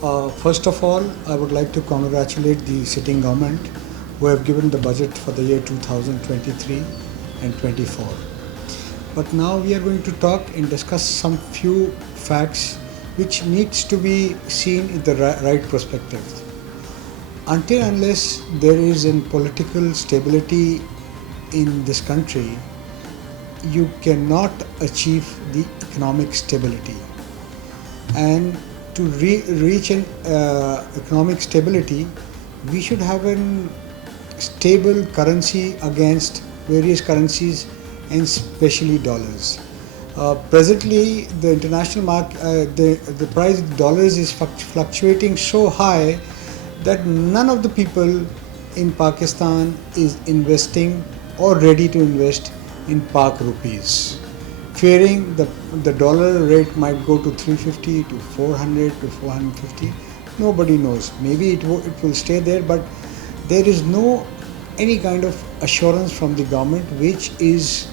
First of all, I would like to congratulate the sitting government who have given the budget for the year 2023 and 24. But now we are going to talk and discuss some few facts which needs to be seen in the right perspective. Until unless there is a political stability in this country, you cannot achieve the economic stability. And to reach an economic stability, we should have a stable currency against various currencies and especially dollars. Presently, the international market, the price of dollars is fluctuating so high that none of the people in Pakistan is investing or ready to invest in Pak rupees, fearing the dollar rate might go to 350 to 400 to 450. Nobody knows. Maybe it will stay there, but there is no any kind of assurance from the government, which is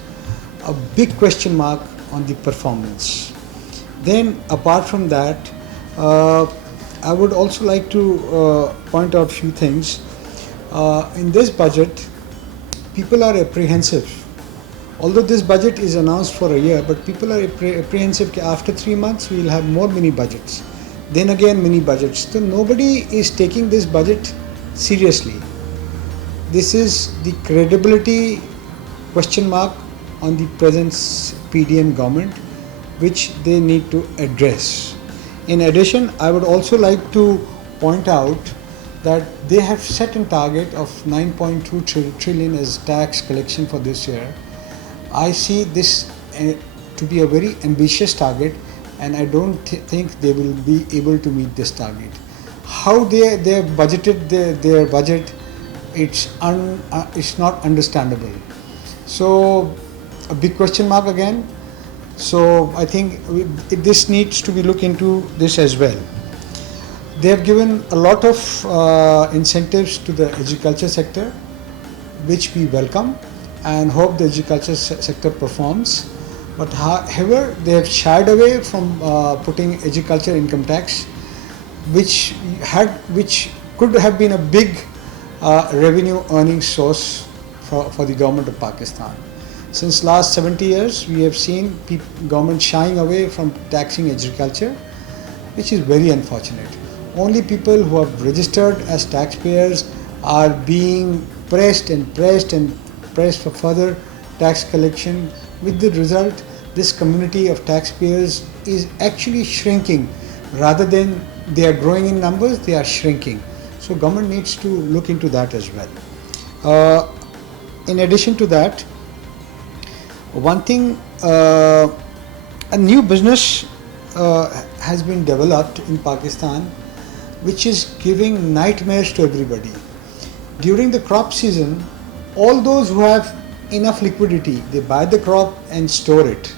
a big question mark on the performance. Then apart from that, I would also like to point out few things. In this budget, people are apprehensive. Although this budget is announced for a year, but people are apprehensive that after 3 months we will have more mini budgets. Then again mini budgets. So nobody is taking this budget seriously. This is the credibility question mark on the present PDM government, which they need to address. In addition, I would also like to point out that they have set a target of 9.2 trillion as tax collection for this year. I see this to be a very ambitious target, and I don't think they will be able to meet this target. How they have budgeted their budget, it's not understandable. So a big question mark again. So I think this needs to be looked into this as well. They have given a lot of incentives to the agriculture sector, which we welcome and hope the agriculture sector performs. But however, they have shied away from putting agriculture income tax, which could have been a big revenue earning source for the government of Pakistan. Since last 70 years, we have seen government shying away from taxing agriculture, which is very unfortunate. Only people who have registered as taxpayers are being pressed for further tax collection. With the result, this community of taxpayers is actually shrinking. Rather than they are growing in numbers, they are shrinking. So government needs to look into that as well. In addition to that, one thing, a new business has been developed in Pakistan, which is giving nightmares to everybody. During the crop season, all those who have enough liquidity, they buy the crop and store it.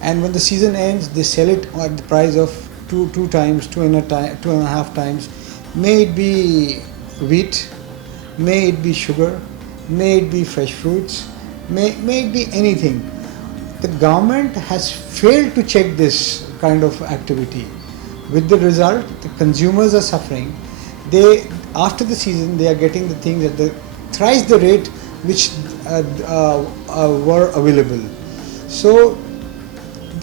And when the season ends, they sell it at the price of two and a half times. May it be wheat, may it be sugar, may it be fresh fruits, may it be anything. The government has failed to check this kind of activity. With the result, the consumers are suffering. After the season, they are getting the things at the thrice the rate which were available. So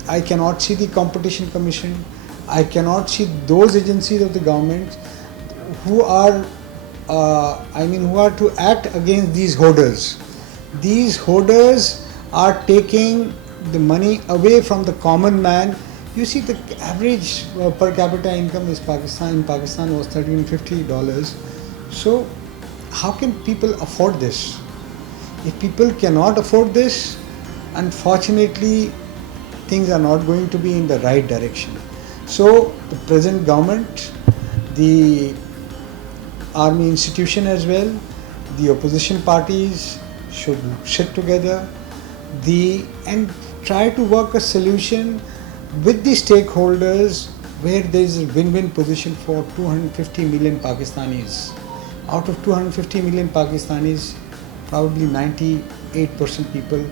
I cannot see the Competition Commission. I cannot see those agencies of the government who are to act against these hoarders. These hoarders are taking the money away from the common man. You see, the average per capita income in Pakistan was $1,350. So how can people afford this? If people cannot afford this, unfortunately, things are not going to be in the right direction. So the present government, the army institution as well, the opposition parties should sit together and try to work a solution with the stakeholders where there is a win-win position for 250 million Pakistanis. Out of 250 million Pakistanis, probably 98% people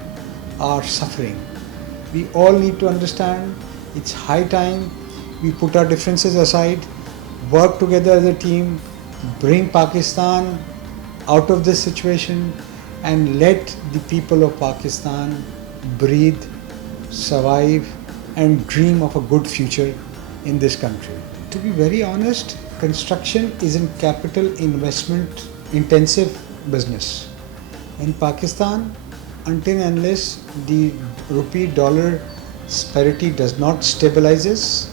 are suffering. We all need to understand it's high time we put our differences aside work together as a team, bring Pakistan out of this situation, and let the people of Pakistan breathe, survive, and dream of a good future in this country. To be very honest, construction is a capital investment intensive business. In Pakistan, until and unless the rupee dollar parity does not stabilizes,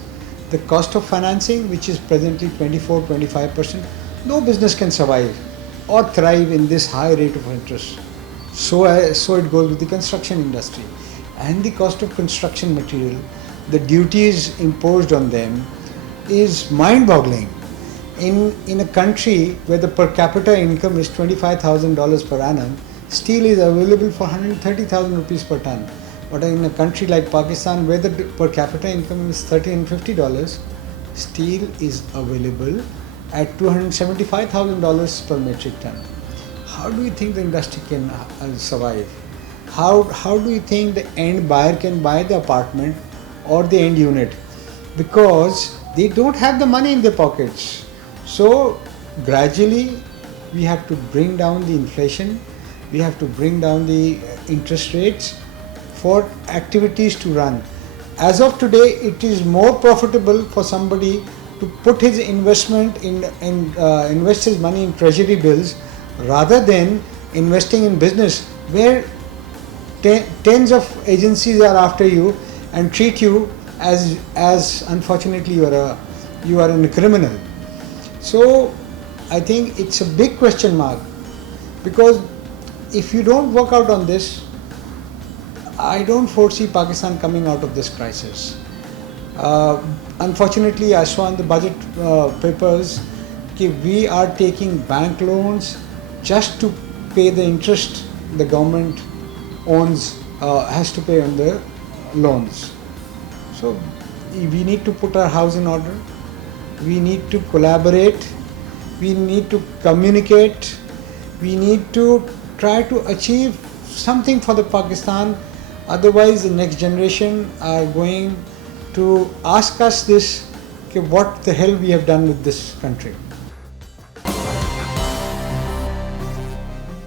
the cost of financing, which is presently 24-25%, no business can survive or thrive in this high rate of interest. So it goes with the construction industry. And the cost of construction material, the duties imposed on them is mind-boggling. In a country where the per capita income is $25,000 per annum, steel is available for 130,000 rupees per ton. But in a country like Pakistan, where the per capita income is $30 and $50, steel is available at $275,000 per metric ton. How do you think the industry can survive? How do you think the end buyer can buy the apartment or the end unit? Because they don't have the money in their pockets. So gradually we have to bring down the inflation, we have to bring down the interest rates for activities to run. As of today, it is more profitable for somebody to put his investment invest his money in treasury bills rather than investing in business, where tens of agencies are after you and treat you as unfortunately you are a criminal. So I think it's a big question mark, because if you don't work out on this, I don't foresee Pakistan coming out of this crisis. Unfortunately, I saw in the budget papers that we are taking bank loans just to pay the interest the government has to pay on the loans. So we need to put our house in order. We need to collaborate. We need to communicate. We need to try to achieve something for the Pakistan. Otherwise, the next generation are going to ask us this, okay, what the hell we have done with this country.